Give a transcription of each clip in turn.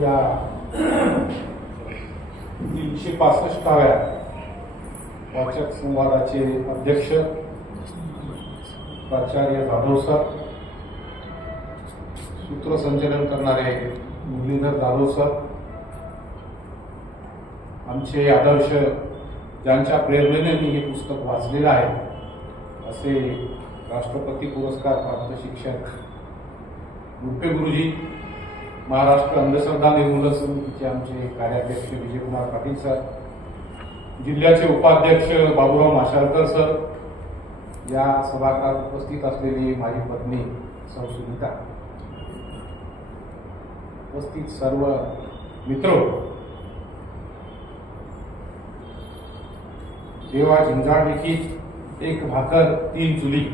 या 365व्या वाचक संवादाचे अध्यक्ष प्राचार्य जाधव सर, सूत्रसंचलन करणारे मुरलीधर जाधव सर, आमचे आदर्श ज्यांच्या प्रेरणेने मी हे पुस्तक वाचलेलं आहे असे राष्ट्रपती पुरस्कार प्राप्त शिक्षक रुपे गुरुजी, महाराष्ट्र अंधश्रद्धा निर्मूलन समितीचे आमचे कार्याध्यक्ष विजयकुमार पाटील सर, जिल्ह्याचे उपाध्यक्ष बाबूराव माशालकर सर, या सभागृहात उपस्थित असलेली माझी पत्नी सौ सुनीता, उपस्थित सर्व मित्र, देवा झिंजाळ लिखित एक भाकर तीन चुली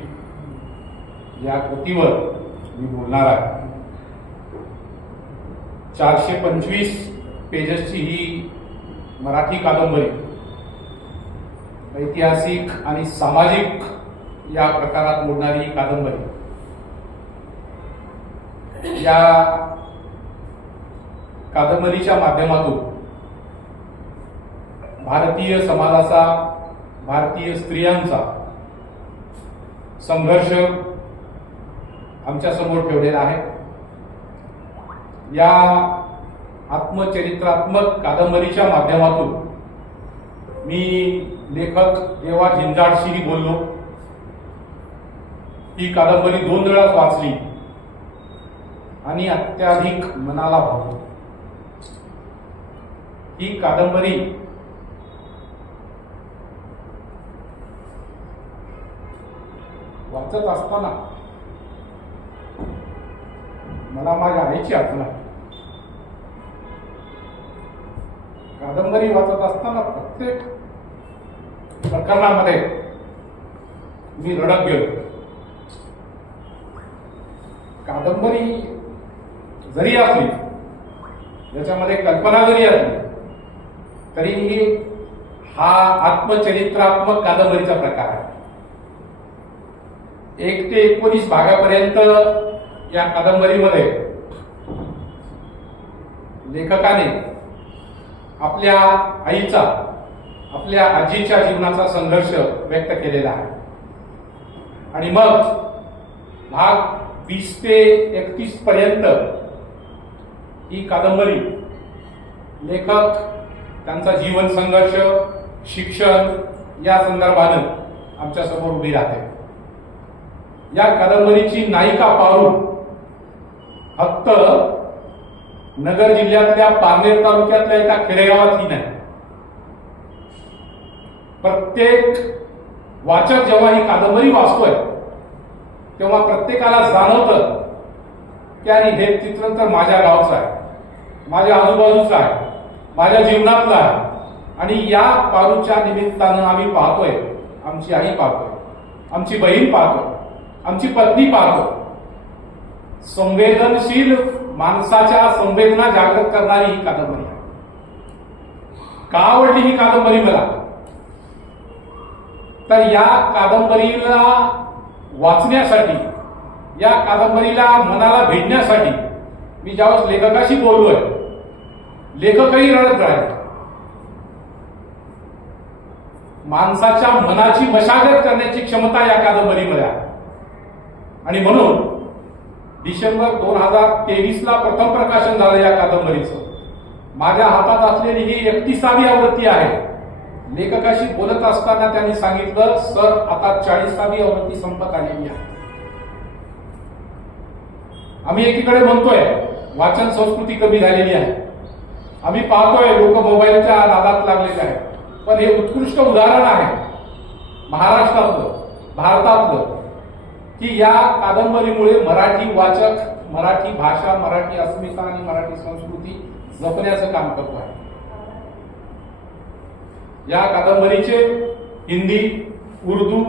या कृतीवर मी बोलणार आहे. 425 पेजेसची ही मराठी कादंबरी ऐतिहासिक आणि सामाजिक या प्रकारात मोडणारी ही कादंबरी, या कादंबरीच्या माध्यमातून भारतीय समाजाचा, भारतीय स्त्रियांचा संघर्ष आमच्या समोर ठेवलेला आहे. या आत्मचरित्रात्मक कादंबरीच्या माध्यमातून मी लेखक देवा झिंजाळशीही बोललो. ही कादंबरी 2 वेळा वाचली आणि अत्याधिक मनाला भावली. ही कादंबरी वाचत असताना मला माझ्या आईची आठवण आली. कादंबरी वाचत असताना प्रत्येक प्रकरणामध्ये मी रडत गेलो. कादंबरी जरी असली, याच्यामध्ये कल्पना जरी असली, तरीही हा आत्मचरित्रात्मक कादंबरीचा प्रकार आहे. 1 ते 19 भागापर्यंत या कादंबरीमध्ये लेखकाने आपल्या आईचा, आपल्या आजीच्या जीवनाचा संघर्ष व्यक्त केलेला आहे. आणि मग भाग 20 ते 31 पर्यंत ही कादंबरी लेखक त्यांचा जीवन संघर्ष, शिक्षण या संदर्भाने आमच्या समोर उभी राहते. या कादंबरीची नायिका पारू फक्त नगर जिल्ह्यातल्या पारनेर तालुक्यातल्या एका खेडेगावातली नाही. प्रत्येक वाचक जेव्हा ही कादंबरी वाचतोय तेव्हा प्रत्येकाला जाणवतं की अरे हे चित्र तर माझ्या गावचं आहे, माझ्या आजूबाजूचं आहे, माझ्या जीवनातलं आहे. आणि या पारूच्या निमित्तानं आम्ही पाहतोय, आमची आई पाहतोय, आमची बहीण पाहतोय, आमची पत्नी पाहतो. संवेदनशील माणसाच्या संवेदना जागृत करणारी ही कादंबरी आहे. का आवडली ही कादंबरी मला? तर या कादंबरीला वाचण्यासाठी, या कादंबरीला मनाला भिडण्यासाठी मी ज्यावेळेस लेखकाशी बोललोय, लेखकही रडत राहिले. माणसाच्या मनाची मशागत करण्याची क्षमता या कादंबरीमध्ये आहे. आणि म्हणून डिसेंबर 2023ला प्रथम प्रकाशन झालं या कादंबरीचं. माझ्या हातात असलेली ही 31वी आवृत्ती आहे. लेखकाशी बोलत असताना त्यांनी सांगितलं, सर आता 40वी आवृत्ती संपत आलेली आहे. आम्ही एकीकडे म्हणतोय वाचन संस्कृती कमी झालेली आहे, आम्ही पाहतोय लोक मोबाईलच्या नादात लागलेले आहेत, पण हे उत्कृष्ट उदाहरण आहे महाराष्ट्रातलं, भारतातलं, की या कादंबरीमुळे मराठी वाचक, मराठी भाषा, मराठी अस्मिता आणि मराठी संस्कृती जपण्याचं काम करतो आहे. या कादंबरीचे हिंदी, उर्दू,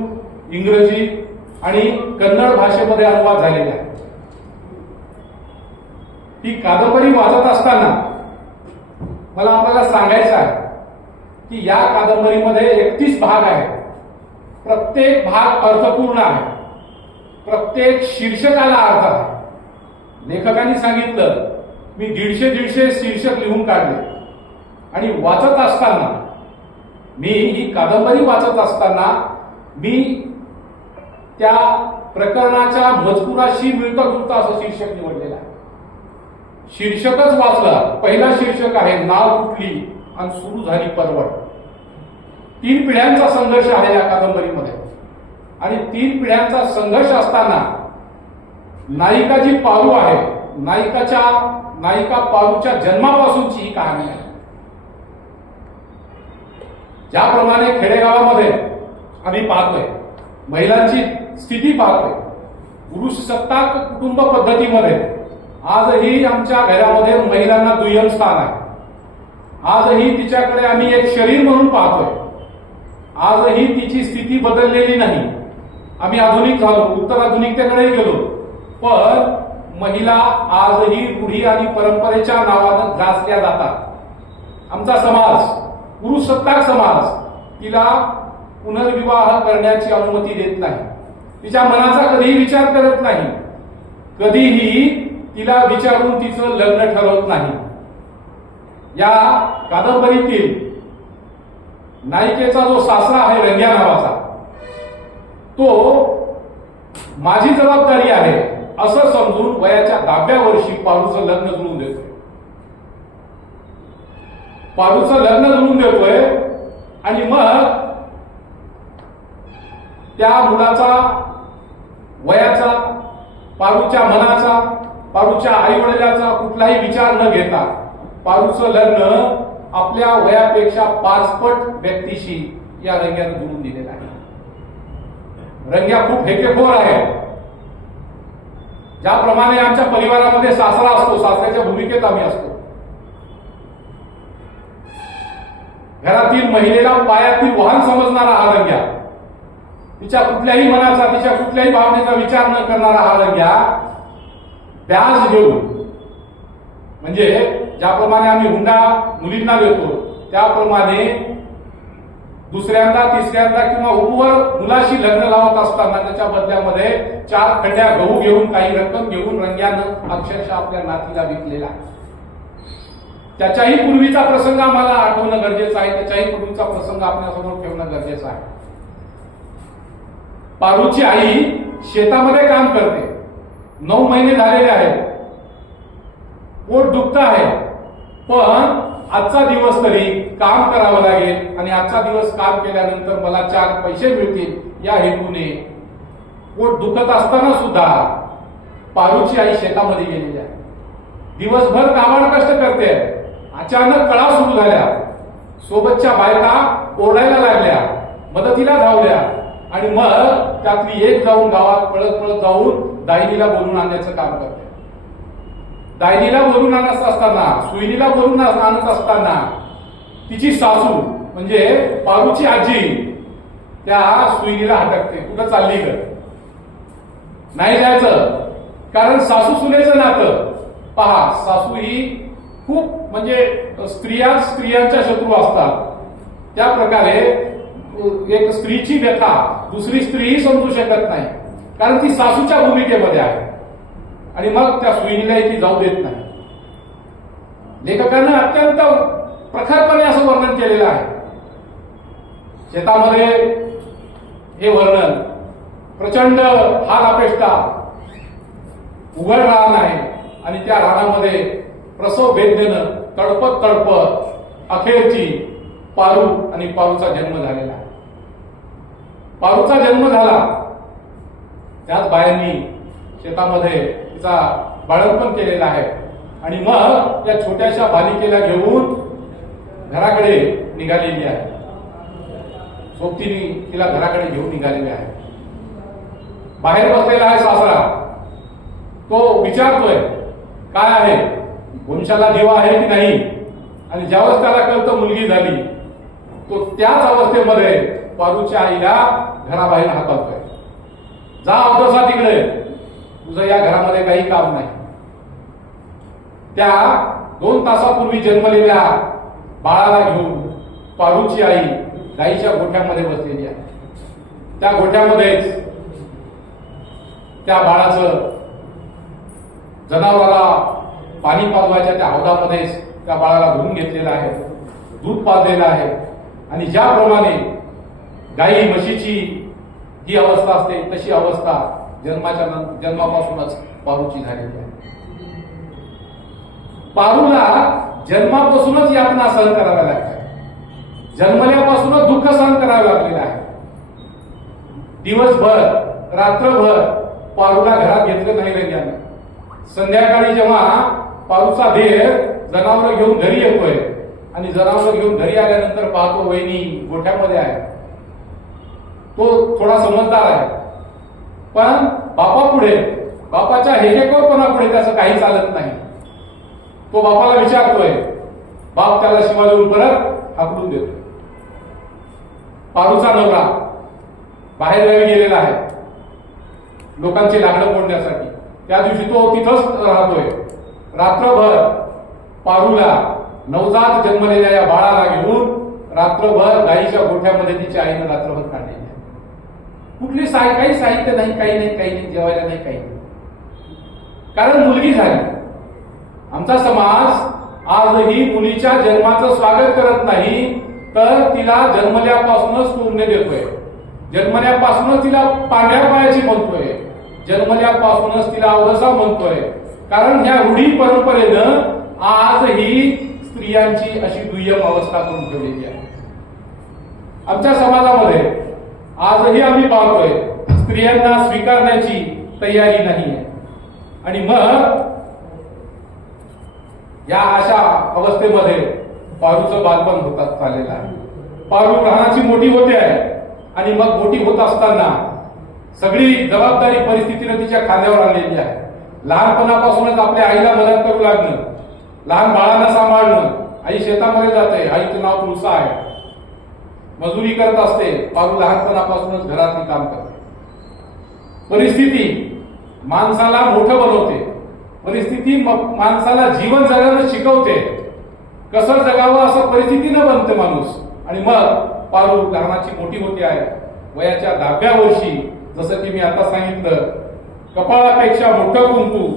इंग्रजी आणि कन्नड भाषेमध्ये अनुवाद झालेले आहेत. ही कादंबरी वाचत असताना मला आपल्याला सांगायचं आहे की या कादंबरीमध्ये 31 भाग आहेत. प्रत्येक भाग अर्थपूर्ण आहे, प्रत्येक शीर्षकाला अर्थ आहे. लेखकांनी सांगितलं मी 150 शीर्षक लिहून काढले आणि वाचत असताना मी ही कादंबरी वाचत असताना मी त्या प्रकरणाच्या मजकुराशी मिळतं जुळतं असं शीर्षक निवडलेलं आहे. शीर्षकच वाचलं. पहिला शीर्षक आहे नाव कुठली आणि सुरू झाली परवड. 3 पिढ्यांचा संघर्ष आहे या कादंबरीमध्ये आणि 3 पिढ्यांचा संघर्ष असताना नायिका जी पारू आहे, नायिका पारूच्या जन्मापासूनची ही कहाणी आहे. ज्याप्रमाणे खेडेगावामध्ये आम्ही पाहतोय, महिलांची स्थिती पाहतोय, पुरुष सत्ताक कुटुंब पद्धतीमध्ये आजही आमच्या घरामध्ये महिलांना दुय्यम स्थान आहे. आजही तिच्याकडे आम्ही एक शरीर म्हणून पाहतोय. आजही तिची स्थिती बदललेली नाही. आम्ही आधुनिक झालो, उत्तर आधुनिकतेकडे गेलो, पण महिला आजही रूढी आणि परंपरेच्या नावानं ग्रासल्या जातात. आमचा समाज, पुरुष सत्ताक समाज, तिला पुनर्विवाह करण्याची अनुमती देत नाही. तिच्या मनाचा कधीही विचार करत नाही. कधीही तिला विचारून तिचं लग्न ठरवत नाही. या कादंबरीतील नायिकेचा जो सासरा आहे रंग्या नावाचा, तो माझी जबाबदारी आहे असं समजून वयाच्या 10व्या वर्षी पारूचं लग्न जुळवून देतोय. पारूचं लग्न जुळवून देतोय आणि मग त्या मुलाचा, वयाचा, पारूच्या मनाचा, पारूच्या आई वडिलाचा कुठलाही विचार न घेता पारूचं लग्न आपल्या वयापेक्षा 5 पट व्यक्तीशी या रंग्यानं जुळवून दिलेलं आहे. रंग्या खूप हेकेखोर आहे. ज्याप्रमाणे आमच्या परिवारामध्ये सासरा असतो, सासऱ्याच्या भूमिकेत आम्ही असतो. घरातील महिलेला पायातील वाहन समजणारा हा रंग्या, तिच्या कुठल्याही मनाचा, तिच्या कुठल्याही भावनेचा विचार न करणारा हा रंग्या व्याज घेऊन, म्हणजे ज्याप्रमाणे आम्ही हुंडा मुलींना देतो त्याप्रमाणे दुसऱ्यांदा, तिसऱ्यांदा किंवा उपवर मुलाशी लग्न लावत असताना त्याच्या बदल्यामध्ये 4 खंड्या गहू घेऊन, काही रक्कम घेऊन रंग्यानं अक्षरशः आपल्या नातीला विकलेला. त्याच्याही पूर्वीचा प्रसंग आम्हाला आठवणं गरजेचं आहे. त्याच्याही पूर्वीचा प्रसंग आपल्यासमोर ठेवणं गरजेचं आहे. पारूची आई शेतामध्ये काम करते. 9 महिने झालेले आहेत. पोट दुखतं आहे, पण आजचा दिवस तरी काम करावं लागेल आणि आजचा दिवस काम केल्यानंतर मला 4 पैसे मिळतील या हेतूने पोट दुखत असताना सुद्धा पारूची आई शेतामध्ये गेलेली आहे. दिवसभर कामाला कष्ट करते. अचानक कळा सुरू झाल्या. सोबतच्या बायका ओरडायला लागल्या, मदतीला धावल्या आणि मग त्यातली एक जाऊन गावात पळत पळत जाऊन दायनीला बोलून आणण्याचं काम करते. दायनीला बोलून आणत असताना, सुईनीला बोलून आणत असताना तिची सासू म्हणजे पारूची आजी त्या सुईनीला हटकते. कुठं चालली ग? नाही जायचं, कारण सासू सुनेचं नातं पहा. सासू ही खूप म्हणजे स्त्रियांच्या शत्रू असतात. त्या प्रकारे एक स्त्रीची व्यथा दुसरी स्त्रीही समजू शकत नाही, कारण ती सासूच्या भूमिकेमध्ये आहे आणि मग त्या सुईनीलाही ती जाऊ देत नाही. लेखकानं अत्यंत प्रखरपणे असं वर्णन केलेलं आहे. शेतामध्ये हे वर्णन प्रचंड हाल अपेष्टा, उघड रान आहे आणि त्या रानामध्ये प्रसव वेदनेनं तडपत तडपत अखेरची पारू आणि पारूचा जन्म झालेला आहे. पारूचा जन्म झाला, त्याच बायांनी शेतामध्ये तिचा बाळंतपण केलेलं आहे आणि मग त्या छोट्याशा बालिकेला घेऊन घराकडे निघालेली आहे. सोबतीने तिला घराकडे घेऊन निघालेली आहे. बाहेर बसलेला आहे सासरा. तो विचारतोय काय आहे, वंशाला देवा आहे की नाही. आणि ज्यावेळेस त्याला कळतं मुलगी झाली, तो त्याच अवस्थेमध्ये पारूच्या आईला घराबाहेर हाकलतोय. जा अवदसा तिकडे, तुझं या घरामध्ये काही काम नाही. त्या 2 तासापूर्वी जन्मलेल्या बाळाला घेऊन पारूची आई गाईच्या गोठ्यामध्ये बसलेली आहे. त्या गोठ्यामध्येच त्या बाळाचं जनावराला पाणी पाजवायच्या त्या हौदामध्येच त्या बाळाला धुवून घेतलेलं आहे, दूध पाजलेलं आहे. आणि ज्याप्रमाणे गाई म्हशीची जी अवस्था असते तशी अवस्था जन्मापासूनच पारूची झालेली आहे. पारूला जन्मापासूनच यातना सहन कराव्या लागतात, जन्मल्यापासूनच दुःख सहन करावं लागलेलं आहे. दिवसभर रात्रभर पारूला घरात घेतलं नाही रंग्यानं. संध्याकाळी जेव्हा पारूचा देह जनावर घेऊन घरी येतोय आणि जनावर घेऊन घरी आल्यानंतर पाहतो वहिनी गोठ्यामध्ये आहे. तो थोडा समजदार आहे, पण बापापुढे, बापाच्या हेजेकोरपणापुढे त्याचं काही चालत नाही. तो बापाला विचारतोय, बाप त्याला शिवा देऊन परत हाकलून देतोय. पारूचा नवरा बाहेर गावी गेलेला आहे लोकांची लाकडं फोडण्यासाठी. त्या दिवशी तो तिथंच राहतोय. रात्रभर पारूला, नवजात जन्मलेल्या या बाळाला घेऊन रात्रभर गाईच्या गोठ्यामध्ये तिच्या आईनं रात्रभर काढलेली आहे. कुठली काही साहित्य नाही, काही नाही, जेवायला नाही, काही नाही. कारण मुलगी झाली. आमचा समाज आजही मुलीच्या जन्माचं स्वागत करत नाही, तर तिला जन्मल्यापासूनच टोमणे देतोय, जन्मल्यापासूनच तिला पांढऱ्या पायाची म्हणतोय, जन्मल्यापासूनच तिला अवदसा म्हणतोय. कारण ह्या रूढी परंपरेनं आजही स्त्रियांची अशी दुय्यम अवस्था करून ठेवलेली आहे. आमच्या समाजामध्ये आजही आम्ही पाहतोय स्त्रियांना स्वीकारण्याची तयारी नाहीये. आणि मग या अशा अवस्थेमध्ये पारूचं बालपण होतात चाललेलं आहे. पारू लहानाची मोठी होते आहे आणि मग मोठी होत असताना सगळी जबाबदारी परिस्थितीने तिच्या खांद्यावर आणलेली आहे. लहानपणापासूनच आपल्या आईला मदत करू लागणं, लहान बाळांना सांभाळणं. आई शेतामध्ये जाते, आईचं नाव तुळसा आहे, मजुरी करत असते. पारू लहानपणापासूनच घरातली काम करते. परिस्थिती माणसाला मोठं बनवते, परिस्थिती माणसाला जीवन जगायला शिकवते. कसं जगावं असं परिस्थितीनं बनते माणूस. आणि मग पारू लहानाची मोठी होते आहे. वयाच्या 10व्या वर्षी, जसं की मी आता सांगितलं, कपाळापेक्षा मोठं कुंकू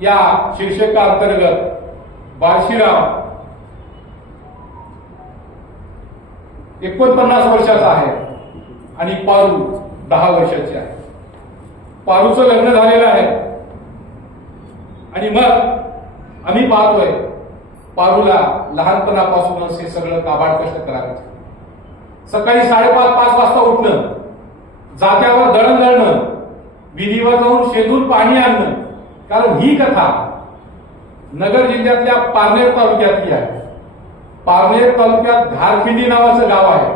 या शीर्षका अंतर्गत बाळशीराम 49 वर्षाचा आहे आणि पारू 10 वर्षाची आहे. पारूचं लग्न झालेलं आहे. आणि मग आम्ही पाहतोय पारूला लहानपणापासूनच हे सगळं काबाड कष्ट करायचं. सकाळी 5:30 वाजता उठणं, जात्यावर दळण दळणं, विहिरीवर जाऊन शेतून पाणी आणणं. कारण ही कथा नगर जिल्ह्यातल्या पारनेर तालुक्यातली आहे. पारनेर तालुक्यात घारपिंडी नावाचं गाव आहे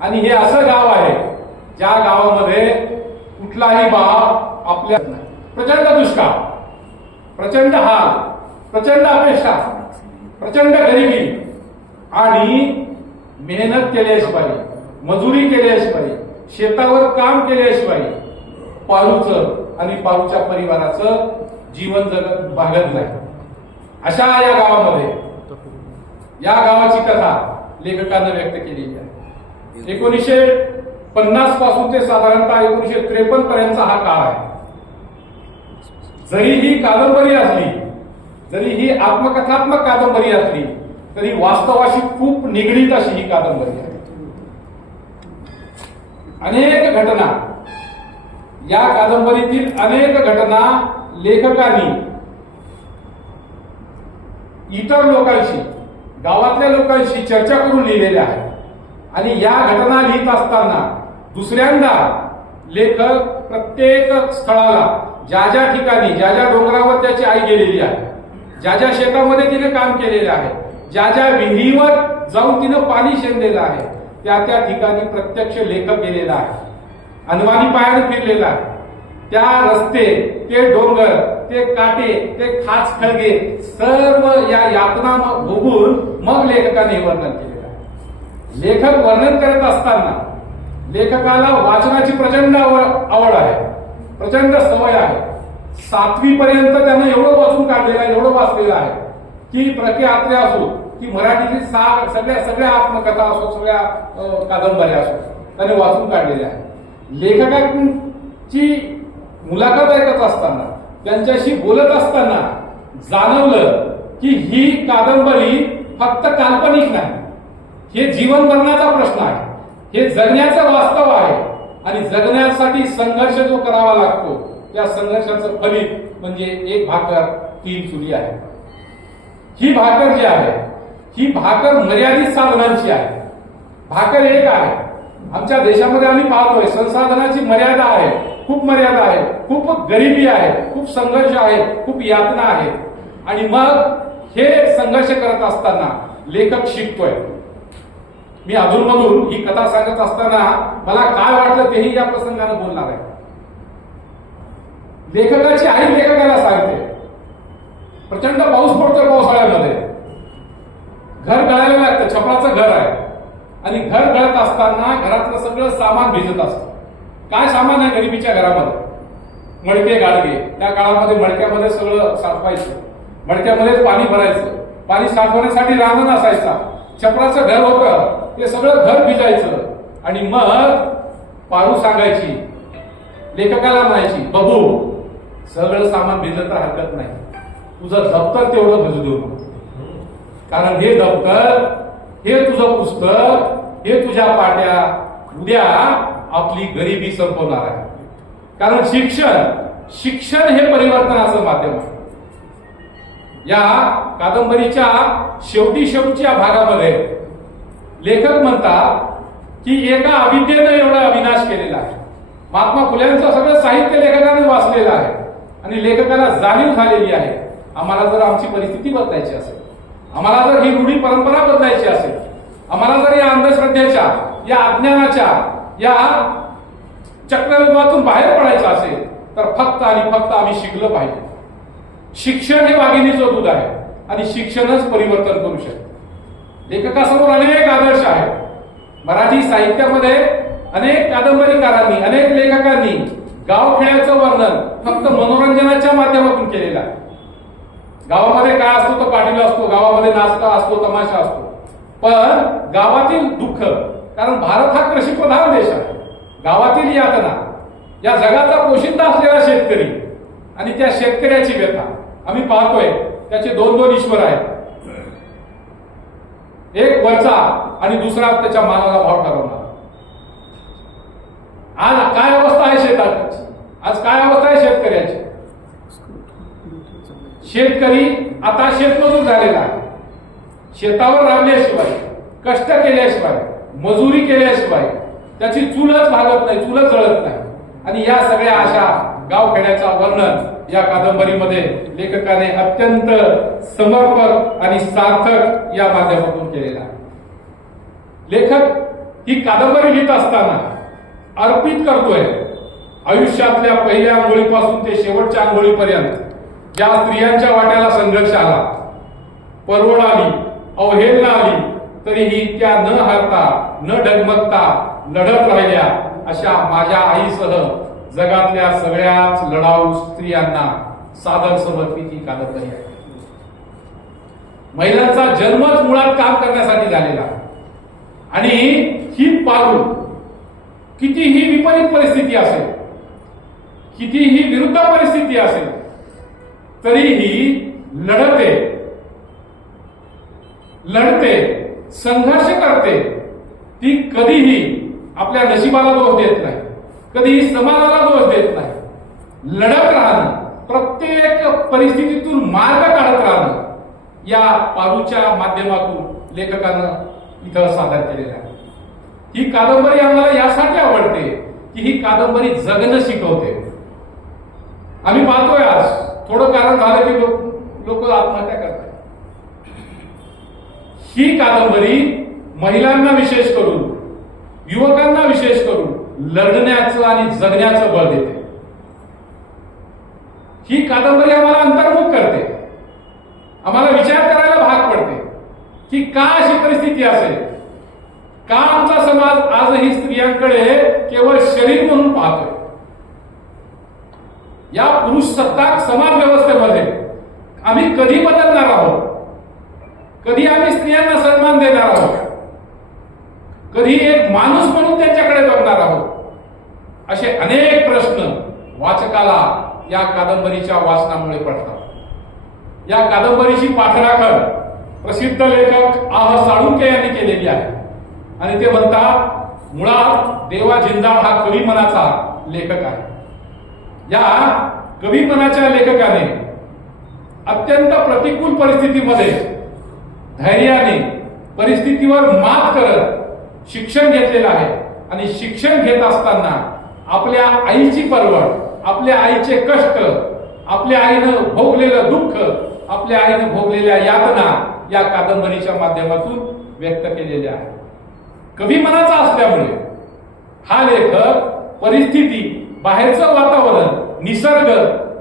आणि हे असं गाव आहे ज्या गावामध्ये कुठलाही बाप आपल्या प्रचंड दुष्काळ, प्रचंड हाल, प्रचंड अपेक्षा, प्रचंड गरिबी आणि मेहनत केल्याशिवाय, मजुरी केल्याशिवाय, शेतावर काम केल्याशिवाय पारूचं आणि पारूच्या परिवाराचं जीवन जगत भागत नाही. अशा या गावामध्ये, या गावाची कथा लेखकानं व्यक्त केलेली आहे. 1950 पासून ते साधारणतः 1953 पर्यंतचा हा काळ आहे. जरी ही कादंबरी असली, जरी ही आत्मकथात्मक कादंबरी असली, तरी वास्तवाशी खूप निगडीत अशी ही कादंबरी आहे. अनेक घटना, या कादंबरीतील अनेक घटना लेखकांनी इतर लोकांशी, गावातल्या लोकांशी चर्चा करून लिहिलेल्या आहेत. आणि या घटना लिहित असताना दुसऱ्यांदा लेखक प्रत्येक स्थळाला, ज्या ज्या ठिकाणी, ज्या ज्या डोंगरावर त्याची आई गेलेली आहे, ज्या ज्या शेतामध्ये तिने काम केलेलं आहे, ज्या ज्या विहिरीवर जाऊन तिनं पाणी शेंदलेलं आहे, त्या त्या ठिकाणी प्रत्यक्ष लेखक गेलेला आहे, अनवाणी पायाने फिरलेला आहे. त्या रस्ते, ते डोंगर, ते काटे, ते खाच खळगे, सर्व या यातना भोगून मग लेखकाने वर्णन केलेलं आहे. लेखक वर्णन करत असताना लेखकाला वाचनाची प्रचंड आवड आहे, प्रचंड सवय आहे. 7वी पर्यंत त्यानं एवढं वाचून काढलेलं आहे, एवढं वाचलेलं आहे की प्रके आत्रे असो, की मराठीतील सगळ्या आत्मकथा असो, सगळ्या कादंबऱ्या असो, त्याने वाचून काढलेल्या आहे. लेखकांची मुलाखत ऐकत असताना, त्यांच्याशी बोलत असताना जाणवलं की ही कादंबरी फक्त काल्पनिक नाही, हे जीवन मरणाचा प्रश्न आहे, हे जगण्याचं वास्तव आहे आणि जगण्यासाठी संघर्ष जो करावा लागतो त्या संघर्षाचं फलित म्हणजे एक भाकर तीन चुली आहे. ही भाकर जी आहे ही भाकर मर्यादित साधनांची आहे. भाकर एक आहे. आमच्या देशामध्ये आम्ही पाहतोय संसाधनाची मर्यादा आहे, खूप मर्यादा आहे, खूप गरिबी आहे, खूप संघर्ष आहे, खूप यातना आहे. आणि मग हे संघर्ष करत असताना लेखक शिकतोय. मी अधूनमधून ही कथा सांगत असताना मला काय वाटलं तेही या प्रसंगाने बोलणार आहे. लेखकाची आई लेखकाला सांगते, प्रचंड पाऊस पडतोय पावसाळ्यामध्ये, घर गळायला लागतं, छपराचं घर आहे आणि घर गळत असताना घरातलं सगळं सामान भिजत असतं. काय सामान आहे गरिबीच्या घरामध्ये? मडके गाडगे. त्या काळामध्ये मडक्यामध्ये सगळं साठवायचं, मडक्यामध्येच पाणी भरायचं, पाणी साठवण्यासाठी रांगण असायचा, छपराचं घर होतं, ते सगळं घर भिजायचं. आणि मग पारू सांगायची, लेखकाला म्हणायची, बघू सगळं सामान भिजलं तर हरकत नाही, तुझं दप्तर तेवढं भिजू देऊ नको, कारण हे दप्तर, हे तुझं पुस्तक, हे तुझ्या पाट्या उद्या आपली गरिबी संपवणार आहे. कारण शिक्षण हे परिवर्तनाचं माध्यम आहे. या कादंबरीच्या शेवटच्या भागामध्ये लेखक म्हणतात की एका अविद्येनं एवढा अविनाश केलेला आहे. महात्मा फुलेंचं सगळं साहित्य लेखकाने वाचलेलं आहे आणि लेखकाला जाणीव झालेली आहे, आम्हाला जर आमची परिस्थिती बदलायची असेल, आम्हाला जर ही रूढी परंपरा बदलायची असेल, आम्हाला जर या अंधश्रद्धेच्या, या अज्ञानाच्या, या चक्रव्यूहातून बाहेर पडायचं असेल तर फक्त आणि फक्त आम्ही शिकलं पाहिजे. शिक्षण हे वाघिणीचं दूध आहे आणि शिक्षणच परिवर्तन करू शकते. लेखकासमोर अनेक आदर्श आहेत. मराठी साहित्यामध्ये अनेक कादंबरीकारांनी, अनेक लेखकांनी गावखेड्याचं वर्णन फक्त मनोरंजनाच्या माध्यमातून केलेलं आहे. गावामध्ये काय असतो तो पाटील असतो, गावामध्ये नाचता असतो, तमाशा असतो, पण गावातील दुःख, कारण भारत हा कृषीप्रधान देश आहे, गावातील यातना, या जगाचा पोशिंदा असलेला शेतकरी आणि त्या शेतकऱ्याची व्यथा आम्ही पाहतोय. त्याचे दोन ईश्वर आहेत, एक वरचा आणि दुसरा त्याच्या मालाला भाव ठरवणार. आज काय अवस्था आहे शेताची, आज काय अवस्था आहे शेतकऱ्याची? शेतकरी आता शेतमजूर झालेला आहे. शेतावर राबल्याशिवाय, कष्ट केल्याशिवाय, मजुरी केल्याशिवाय त्याची चूलच भागत नाही, चूलच जळत नाही. आणि या सगळ्या अशा गावखेड्याचं वर्णन या कादंबरीमध्ये लेखकाने अत्यंत समर्पक आणि सार्थक या माध्यमातून केलेला आहे. लेखक ही कादंबरी लिहित असताना अर्पित करतोय आयुष्यातल्या पहिल्या अंघोळीपासून ते शेवटच्या अंघोळीपर्यंत ज्या स्त्रियांच्या वाट्याला संघर्ष आला, परवड आली, अवहेलना आली, तरीही त्या न हारता, न डगमगता लढत राहिल्या, अशा माझ्या आईसह जगातल्या सगळ्याच लढाऊ स्त्रियांना सादर समर्पित ही कादंबरी आहे. महिलांचा जन्मच मुळात काम करण्यासाठी झालेला आणि ही पारू कितीही विपरीत परिस्थिती असेल, कितीही विरुद्ध परिस्थिती असेल, तरीही लढते, संघर्ष करते. ती कधीही आपल्या नशिबाला दोष देत नाही, कधीही समाजाला दोष देत नाही. लढत राहणं, प्रत्येक परिस्थितीतून मार्ग काढत राहणं, या पारूच्या माध्यमातून लेखकानं इथं सादर केलेलं आहे. ही कादंबरी आम्हाला यासाठी आवडते की ही कादंबरी जगणं शिकवते. आम्ही पाहतोय आज थोडं कारण झालं की लोक आत्महत्या करतात. ही कादंबरी महिलांना विशेष करून, युवकांना विशेष करून लढण्याचं आणि जगण्याचं बळ देते. ही कादंबरी आम्हाला अंतर्मुख करते, आम्हाला विचार करायला भाग पडते की का अशी परिस्थिती असेल, का आमचा समाज आजही स्त्रियांकडे केवळ शरीर म्हणून पाहतोय. या पुरुष सत्ताक समाज व्यवस्थेमध्ये आम्ही कधी बदलणार आहोत, कधी आम्ही स्त्रियांना सन्मान देणार आहोत, कधी एक माणूस म्हणून त्यांच्याकडे बघणार आहोत, असे अनेक प्रश्न वाचकाला या कादंबरीच्या वाचनामुळे पडतात. या कादंबरीची पाठराखण प्रसिद्ध लेखक आह साळुंखे यांनी केलेली आहे आणि ते म्हणतात, मुळात देवा जिंदाळ हा कवी मनाचा लेखक आहे. या कवी मनाच्या लेखकाने अत्यंत प्रतिकूल परिस्थितीमध्ये धैर्याने परिस्थितीवर मात करत शिक्षण घेतलेलं आहे आणि शिक्षण घेत असताना आपल्या आईची परवड, आपल्या आईचे कष्ट, आपल्या आईनं भोगलेलं दुःख, आपल्या आईनं भोगलेल्या यातना या कादंबरीच्या माध्यमातून व्यक्त केलेल्या आहे. कवी मनाचा असल्यामुळे हा लेखक परिस्थिती, बाहेरचं वातावरण, निसर्ग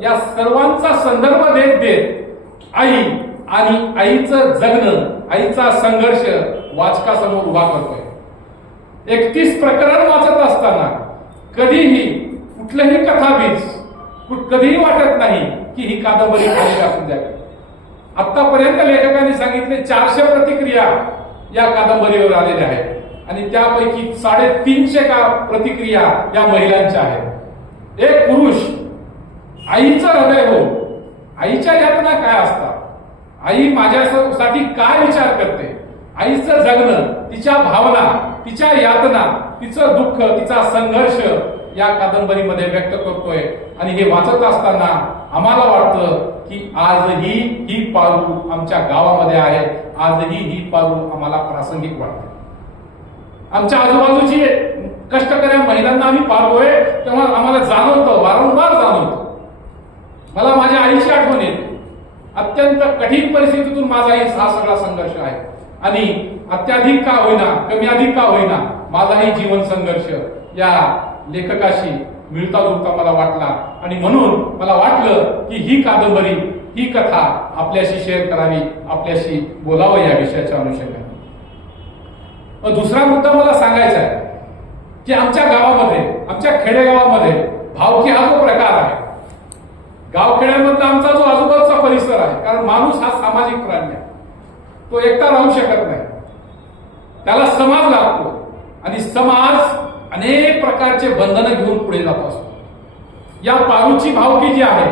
या सर्वांचा संदर्भ देत देत आई आणि आईचं जगणं, आईचा संघर्ष वाचकासमोर उभा करतोय. 31 प्रकरण वाचत असताना कधीही कुठलंही कथाबीज कधीही वाटत नाही की ही कादंबरी खाली असू द्यावी. आतापर्यंत लेखकांनी सांगितले 400 प्रतिक्रिया या कादंबरीवर आलेल्या आहेत आणि त्यापैकी 350 प्रतिक्रिया या महिलांच्या आहेत. एक पुरुष आईचं हृदय हो, आईच्या यातना काय असतात, आई माझ्यासाठी काय विचार करते, आईचं जगणं, तिच्या भावना, तिच्या यातना, तिचं दुःख, तिचा संघर्ष या कादंबरीमध्ये व्यक्त करतोय. आणि हे वाचत असताना आम्हाला वाटतं की आजही ही पारू आमच्या गावामध्ये आहे, आजही ही पारू आम्हाला प्रासंगिक वाटते. आमच्या आजूबाजूची कष्टकऱ्या महिलांना आम्ही पाहतोय तेव्हा आम्हाला जाणवतं, वारंवार जाणवतं. मला माझ्या आईची आठवण येते. अत्यंत कठीण परिस्थितीतून माझा हा सगळा संघर्ष आहे आणि अत्याधिक का होईना, कमी अधिक का होईना, माझाही जीवन संघर्ष या लेखकाशी मिळता जुळता मला वाटला आणि म्हणून मला वाटलं की ही कादंबरी, ही कथा आपल्याशी शेअर करावी, आपल्याशी बोलावं या विषयाच्या अनुषंगाने. दुसरा मुद्दा मला सांगायचा आहे की आमच्या गावामध्ये, आमच्या खेडेगावामध्ये भावकी हा जो प्रकार आहे, गावखेड्यामधला आमचा जो आजूबाजूचा परिसर आहे, कारण माणूस हा सामाजिक प्राणी आहे, तो एकटा राहू शकत नाही, त्याला समाज लागतो आणि समाज अनेक प्रकारचे बंधनं घेऊन पुढे जात असतो. या पारूची भावकी जी आहे,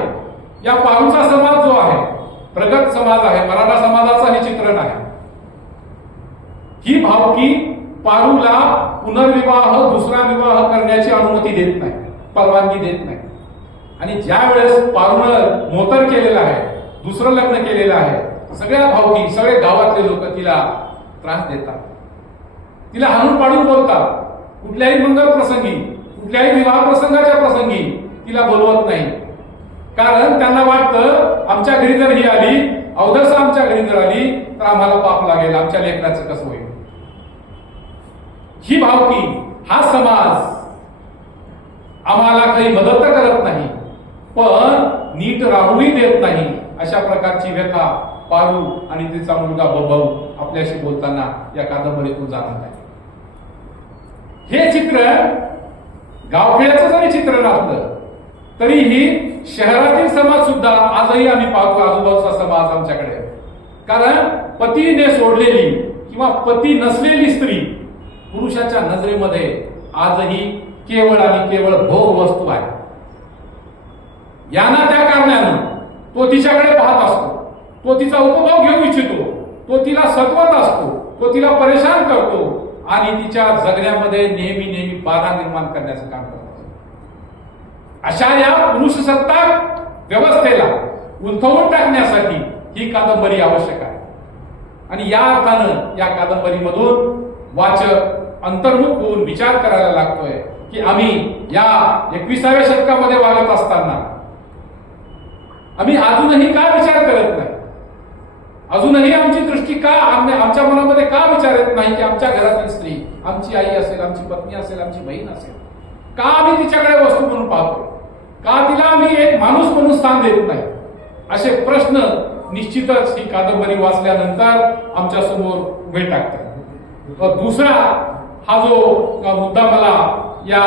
या पारूचा समाज जो आहे, प्रगत समाज आहे, मराठा समाजाचं हे चित्रण आहे. ही भावकी पारूला पुनर्विवाह, दुसरा विवाह करण्याची अनुमती देत नाही, परवानगी देत नाही. आणि ज्या वेळेस पारूनं मोतर केलेलं आहे, दुसरं लग्न केलेलं आहे, सगळ्या भावकी, सगळे गावातले लोक तिला त्रास देतात, तिला हाणून पाडून बोलतात. कुठल्याही मंगल प्रसंगी, कुठल्याही विवाह प्रसंगाच्या प्रसंगी तिला बोलवत नाही, कारण त्यांना वाटतं आमच्या घरी जर ही आली, अवधसा आमच्या घरी जर आली तर आम्हाला पाप लागेल, आमच्या लेकराचं कसं होईल. ही भावकी, हा समाज आम्हाला काही मदत करत नाही, पण नीट राहूही देत नाही. अशा प्रकारची व्यथा पारू आणि तिचा मुलगा बबू आपल्याशी बोलताना या कादंबरीतून जाणवत आहे. हे चित्र गावखेड्याचं जरी चित्र असलं तरीही शहरातील समाज सुद्धा आजही आम्ही पाहतो, आजूबाजूचा समाज आमच्याकडे. कारण पतीने सोडलेली किंवा पती नसलेली स्त्री पुरुषाच्या नजरेमध्ये आजही केवळ आणि केवळ भोग वस्तू आहे. याना त्या कारणानं तो तिच्याकडे पाहत असतो, तो तिचा उपभोग घेऊ इच्छितो, तो तिला सतवत असतो, तो तिला परेशान करतो आणि तिच्या जगण्यामध्ये नेहमी नेहमी बाधा निर्माण करण्याचं काम करतो. अशा या पुरुषसत्ताक व्यवस्थेला उलथवून टाकण्यासाठी ही कादंबरी आवश्यक आहे. आणि या अर्थानं या कादंबरीमधून वाचक अंतर्मुख होऊन विचार करायला लागतोय की आम्ही या 21व्या शतकामध्ये वागत असताना आम्ही अजूनही का विचार करत नाही, अजूनही आमची दृष्टी का, आमच्या मनामध्ये का विचार येत नाही की आमच्या घरातील स्त्री, आमची आई असेल, आमची पत्नी असेल, आमची बहीण असेल, का आम्ही तिच्याकडे वस्तू म्हणून पाहतो, का तिला आम्ही एक माणूस म्हणून स्थान देत नाही. असे प्रश्न निश्चितच ही कादंबरी वाचल्यानंतर आमच्या समोर उभे टाकतात. दुसरा हा जो मुद्दा मला या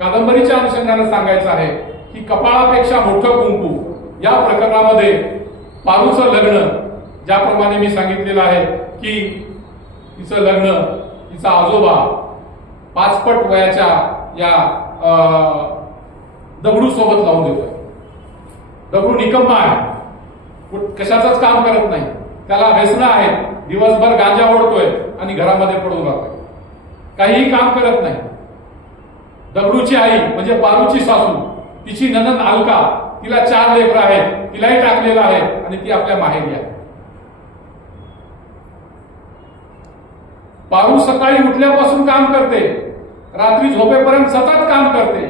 कादंबरीच्या अनुषंगाने सांगायचा आहे की कपाळापेक्षा मोठं कुंकू या प्रकरणामध्ये पारूचं लग्न, ज्याप्रमाणे मी सांगितलेलं आहे की तिचं लग्न तिचा आजोबा 5 वयाच्या या दगडू सोबत लावून देतोय. दगडू निकम्मा आहे, कशाचंच काम करत नाही, त्याला व्यसनं आहेत, दिवसभर गांजा ओढतोय आणि घरामध्ये पडून राहतोय, काहीही काम करत नाही. दगडूची आई म्हणजे पारूची सासू, तिची नणंद अलका, तिला 4 लेकरं आहेत, तिलाही टाकलेलं आहे आणि ती आपल्या माहेरी आहे. पारू सकाळी उठल्यापासून काम करते, रात्री झोपेपर्यंत सतत काम करते.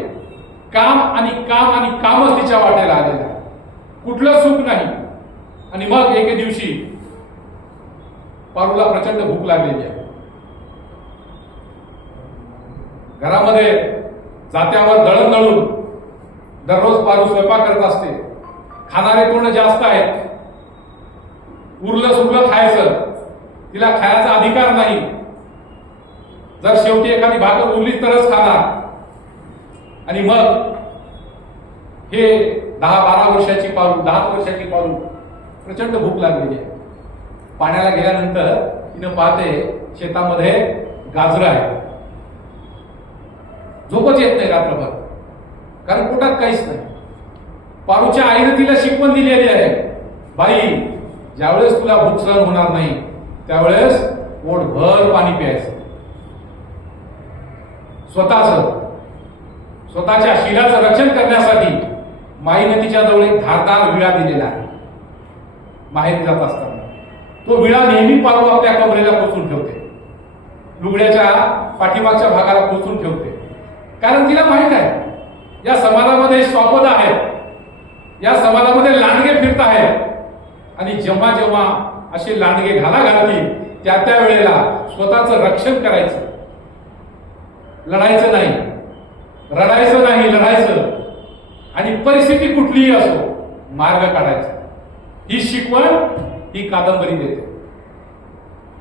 काम आणि काम आणि कामच तिच्या वाटेला आलेलं आहे, कुठलं सुख नाही. आणि मग एके दिवशी पारूला प्रचंड भूक लागलेली आहे. घरामध्ये जात्यावर दळण दळून दररोज पारू स्वयंपाक करत असते. खाणारे कोण जास्त आहेत, उरलं सुरलं खायचं, तिला खायचा अधिकार नाही. जर शेवटी एखादी भाकर उरली तरच खाणार. आणि मग हे 10-12 वर्षाची पारू, 10 वर्षाची पारू प्रचंड भूक लागलेली आहे. पाण्याला गेल्यानंतर तिनं पाहते शेतामध्ये गाजरं आहे. झोपच येत नाही रात्रभर, कारण पोटात काहीच नाही. पारूच्या आईने तिला शिकवण दिलेली आहे, बाई ज्यावेळेस तुला भूक सहन होणार नाही त्यावेळेस पोटभर पाणी प्यायचं. स्वतःच्या शिराचं रक्षण करण्यासाठी माईने तिच्याजवळ एक धारदार विळा दिलेला आहे. माहेरी जात असताना तो विळा नेहमी पारू आपल्या कमरेला पोचून ठेवते, लुगड्याच्या पाठीमागच्या भागाला पोचून ठेवते. कारण तिला माहित आहे या समाजामध्ये स्वापद आहेत, या समाजामध्ये लांडगे फिरत आहेत, आणि जेव्हा जेव्हा असे लांडगे घालतील त्या वेळेला स्वतःचं रक्षण करायचं, लढायचं नाही, रडायचं नाही, लढायचं. आणि परिस्थिती कुठलीही असो मार्ग काढायचा. ही शिकवण ही कादंबरी देते.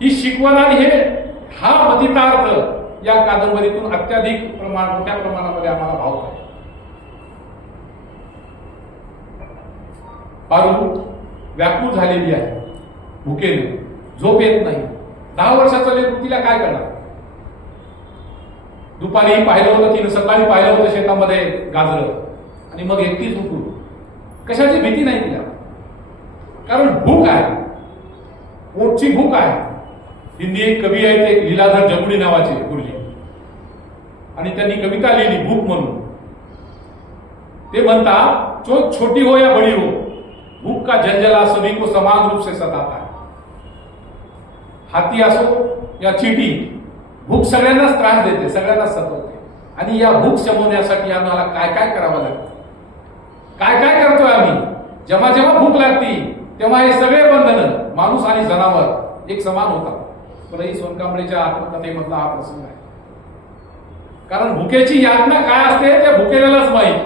ही शिकवण आणि हा मतितार्थ या कादंबरीतून अत्याधिक मोठ्या प्रमाणामध्ये आम्हाला भावत आहे. पारू व्याकुळ झालेली आहे, भुकेने, झोप येत नाही. 10 वर्षाचं लेकरू तिला काय करणार. दुपारी पाहिलं होतं तिनं, सकाळी पाहिलं होतं शेतामध्ये गाजरं, आणि मग एकटीच उठून. कशाची भीती नाही तिला, कारण भूक आहे, पोटची भूक आहे. हिंदी एक कवी आहेत, एक लीलाधर जगुडी नावाचे गुरुजी, आणि त्यांनी कविता लिहिली भूक म्हणून. ते म्हणतात, जो छोटी हो या बड़ी हो, भूख का जंजला सभी को समान रूप से सताता है. हाती असो या चीटी, भूक सगळ्यांनाच त्रास देते, सगळ्यांनाच सतवते. आणि या भूक शमवण्यासाठी आम्हाला काय काय करावं लागतं, काय काय करतोय आम्ही. जेव्हा जेव्हा भूक लागती तेव्हा हे सगळे बंधन, माणूस आणि जनावर एक समान होतात. पण सोनकांबळेच्या आत्मकथेमधला हा प्रसंग आहे. कारण भुकेची यातना काय असते त्या भुकेल्यालाच माहीत.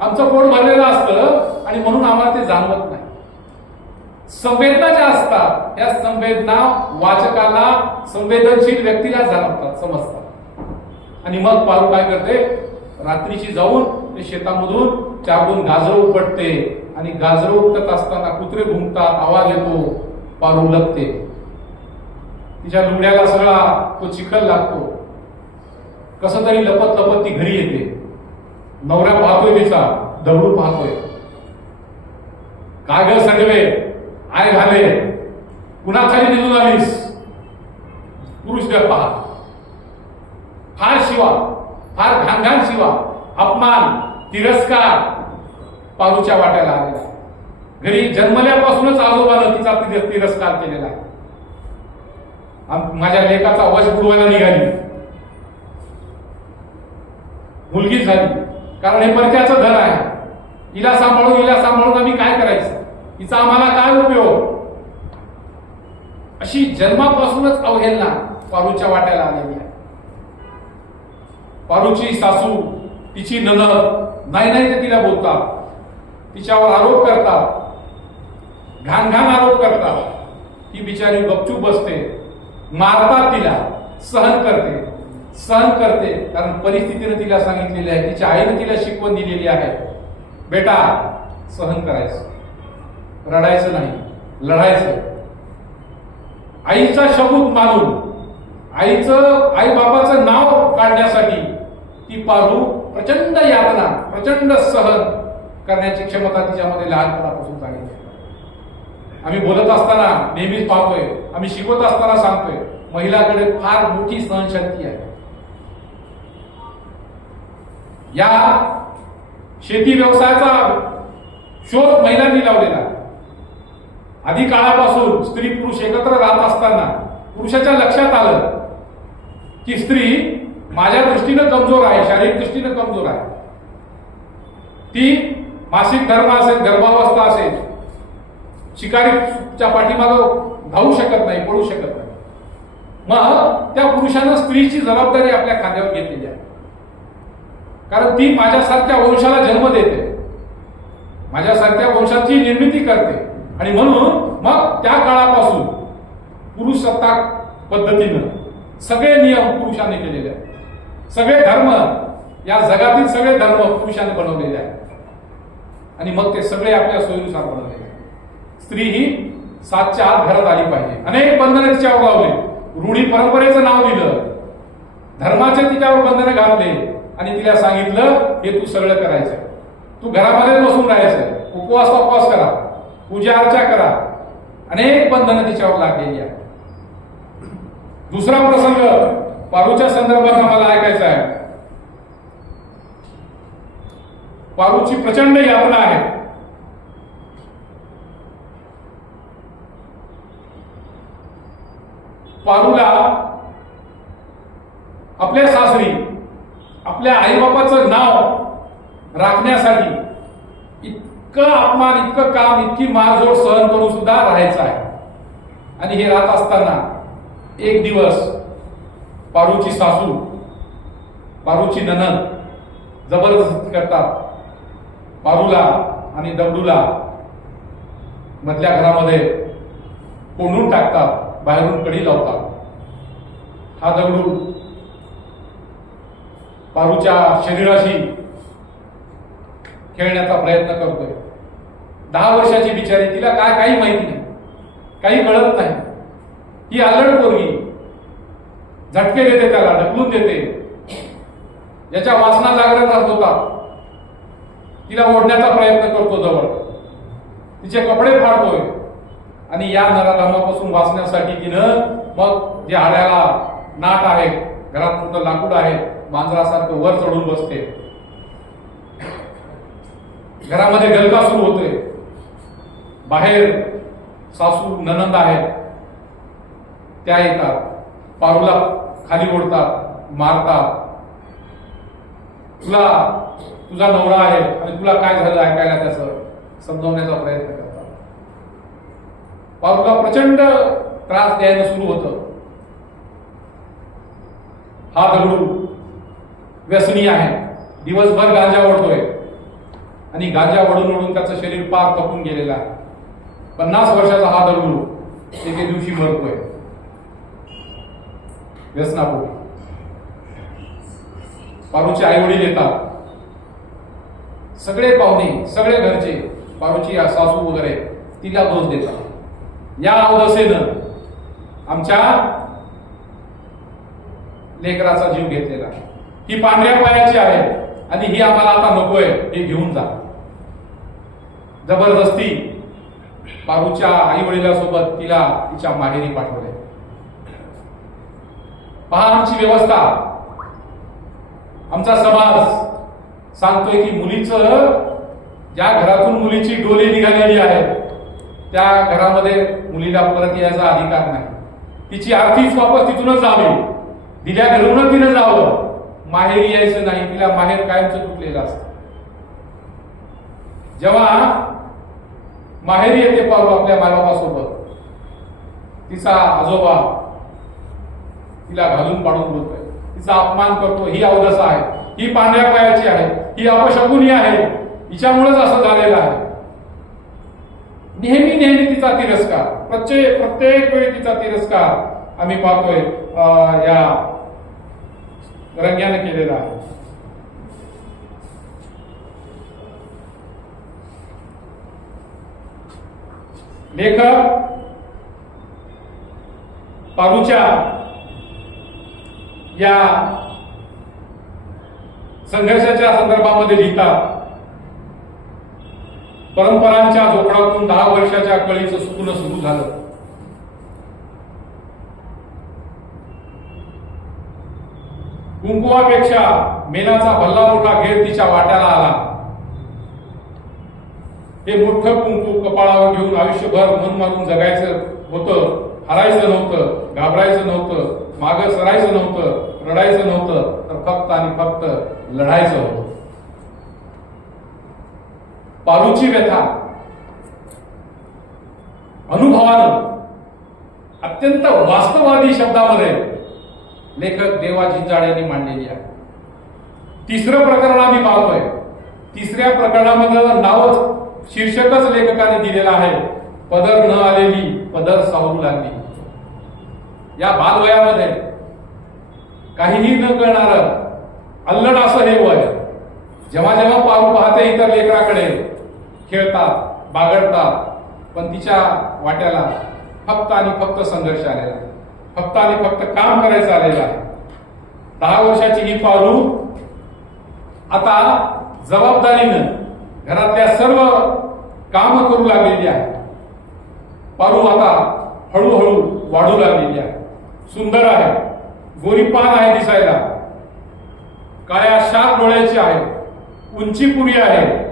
आमचं पोट भरलेलं असतं आणि म्हणून आम्हाला ते जाणवत नाही. संवेदना ज्या असतात त्या संवेदना वाचकाला, संवेदनशील व्यक्तीला जाणवतात, समजतात. आणि मग पारू काय करते, रात्रीची जाऊन ते शेतामधून 4-2 गाजरं उपटते, आणि गाजरं उपटत असताना कुत्रे भुंकतात, आवाज येतो, पारू लपते. तिच्या लुगड्याला सगळा तो चिखल लागतो. कसं तरी लपत लपत ती घरी येते. नवरा पाहतोय, तिचा दगडू पाहतोय. काय ग सडवे, आय घाले, कुणाखाली निघून आलीस. पुरुष पहा, फार शिवा, फार घाणघाण शिवा, अपमान, तिरस्कार पारूच्या वाट्याला आलेला. घरी जन्मल्यापासूनच आजोबानं तिचा तिरस्कार केलेला आहे. माझ्या लेकाचा वश बुडवायला निघाली, मुलगी झाली, कारण हे परक्याचं धन आहे. हिला सांभाळून आम्ही काय करायचं, हिचा आम्हाला काय उपयोग. अशी जन्मापासूनच अवहेलना पारूच्या वाट्याला आलेली आहे. पारूची सासू, तिची नणद नाही ते तिला बोलतात, तिच्यावर आरोप करतात, घाण आरोप करतात. ती बिचारी गपचूप बसते, मारतात तिला, सहन करते. कारण परिस्थितीने तिला सांगितलेली आहे, तिच्या आईने तिला शिकवण दिलेली आहे, बेटा सहन करायचं, रडायचं नाही, लढायचं. आईचा शबूत मानून, आई बाबाचं नाव काढण्यासाठी ती पारू प्रचंड यातना, प्रचंड सहन करण्याची क्षमता तिच्यामध्ये लहानपणापासून सांगितली. आम्ही बोलत असताना नेहमीच पाहतोय, आम्ही शिकवत असताना सांगतोय, महिलांकडे फार मोठी सहनशक्ती आहे. या शेती व्यवसायाचा शोध महिलांनी लावलेला. आधी काळापासून स्त्री पुरुष एकत्र राहत असताना पुरुषाच्या लक्षात आलं की स्त्री माझ्या दृष्टीनं कमजोर आहे, शारीरिक दृष्टीनं कमजोर आहे. ती मासिक धर्म असेल, गर्भावस्था असेल, शिकारीच्या पाठीमागं धावू शकत नाही, पळू शकत नाही. मग त्या पुरुषानं स्त्रीची जबाबदारी आपल्या खांद्यावर घेतलेली आहे. कारण ती माझ्यासारख्या वंशाला जन्म देते, माझ्यासारख्या वंशाची निर्मिती करते. आणि म्हणून मग त्या काळापासून पुरुष सत्ताक पद्धतीनं सगळे नियम पुरुषांनी केलेले आहेत. सगळे धर्म, या जगातील सगळे धर्म पुरुषांनी बनवलेले आहेत. आणि मग ते सगळे आपल्या सोयीनुसार बनवलेले आहेत. स्त्री ही 7च्या आत घरात आली पाहिजे. अनेक बंधने तिच्यावर लावली, रूढी परंपरेचं नाव दिलं, धर्माचे तिच्यावर बंधने घातले आणि तिला सांगितलं हे तू सगळं करायचं, तू घरामध्ये बसून राहायचं, उपवास करा, पूजा अर्चा करा. अनेक बंधनं तिच्यावर लागलेली आहेत. दुसरा प्रसंग पारूच्या संदर्भात आम्हाला ऐकायचा आहे. पारूची प्रचंड यातना आहे. पारूला आपल्या सासरी आपल्या आईबापाचं नाव राखण्यासाठी इतकं अपमान, इतकं काम, इतकी मारझोड सहन करून सुद्धा राहायचं आहे. आणि हे राहत असताना एक दिवस पारूची सासू, पारूची नणंद जबरदस्ती करतात. पारूला आणि दगडूला मधल्या घरामध्ये कोंडून टाकतात, बाहेरून कडी लावतात. हा दगडू पारूच्या शरीराशी खेळण्याचा प्रयत्न करतोय. 10 वर्षाची बिचारी, तिला काही माहिती नाही, काही कळत नाही. ही आलड पोरगी झटके देते, त्याला ढकलून देते. याच्या वासना जागृत होतात. तिला ओढण्याचा प्रयत्न करतो जवळ, तिचे कपडे फाडतोय. आणि या नराधामापासून वाचण्यासाठी तिनं मग जे हाड्याला नाट आहे, घरात मोठं लाकूड आहे, मांजरासारखं वर चढून बसते. घरामध्ये गलका सुरू होतोय. बाहेर सासू ननंद आहेत, त्या येतात, पारूला खाली ओढतात, मारतात. तुझा नवरा आहे आणि तुला काय झालं ऐकायला, त्याचं समजवण्याचा प्रयत्न करतात. पारूला प्रचंड त्रास द्यायला सुरू होतं. हा दगडू व्यसनी आहे, दिवसभर गांजा ओढतोय आणि गांजा ओढून ओढून त्याचं शरीर पार तपून गेलेलं आहे. 50 वर्षाचा हा दगडू एके दिवशी मरतोय व्यसनापोटी. पारूचे आई वडील येतात, सगळे पाहुणे, सगळे घरचे, पारूची सासू वगैरे तिला दोष देतात. या अवदसेनं आमच्या लेकराचा जीव घेतलेला, ही पांढऱ्या पायाची आहे आणि ही आम्हाला आता नकोय, हे घेऊन जा. जबरदस्ती पारूच्या आई वडिलांसोबत तिला तिच्या माहेरी पाठवले. पहा आमची व्यवस्था, आमचा समाज सांगतोय की मुलीचं, ज्या घरातून मुलीची डोली निघालेली आहे त्या घरामध्ये मुलीला परत यायचा अधिकार नाही. तिची आर्थिक वापस तिथूनच जावी, दिल्या घरूनच तिनं जावं, माहेरी यायचं नाही. तिला माहेर कायमचं तुटलेलं असतं. जेव्हा माहेरी येते पारू आपल्या मायबापासोबत, तिचा आजोबा तिला घालून पाडून बोलतोय, तिचा अपमान करतो. ही अवदसा आहे, ही पांढऱ्या पायाची आहे, ही अपशकुनी आहे, हिच्यामुळेच असं झालेलं आहे. नेहमी नेहमी तिचा तिरस्कार, प्रत्येक वेळी तिचा तिरस्कार आम्ही पाहतोय या रंग्याने केलेला आहे. लेखक पारूच्या या संघर्षाच्या संदर्भामध्ये लिहितात, परंपरांच्या जोखडातून 10 वर्षाच्या कळीचं सुकणं सुरू झालं. कुंकुवापेक्षा मेनाचा भल्ला मोठा घेर तिच्या वाट्याला आला. हे मोठं कुंकू कपाळावर घेऊन आयुष्यभर मन मारून जगायचं होतं. हरायचं नव्हतं, घाबरायचं नव्हतं, मागं सरायचं नव्हतं, रडायचं नव्हतं, तर फक्त आणि फक्त लढायचं होतं. पारूची व्यथा अनुभवानं अत्यंत वास्तववादी शब्दामध्ये लेखक देवा झिंजाड यांनी मांडलेली आहे. तिसरं प्रकरण आम्ही पाहतोय. तिसऱ्या प्रकरणामध्ये नावच शीर्षकच लेखकाने दिलेलं आहे, पदर न आलेली पदर सावरू लागली. या बालवयामध्ये काहीही न करणार अल्लड असं हे वय. जेव्हा जेव्हा पारू पाहते इतर लेकराकडे खेळतात, बागडतात, पण तिच्या वाट्याला फक्त आणि फक्त संघर्ष आलेला आहे, फक्त आणि फक्त काम करायचं आलेलं आहे. 10 वर्षाची ही पारू आता जबाबदारीनं घरातल्या सर्व काम करू लागलेली आहे. पारू आता हळूहळू वाढू लागलेली आहे. सुंदर आहे, गोरी पान आहे दिसायला, काळ्या शार्प डोळ्याची आहे, उंची पुरी आहे.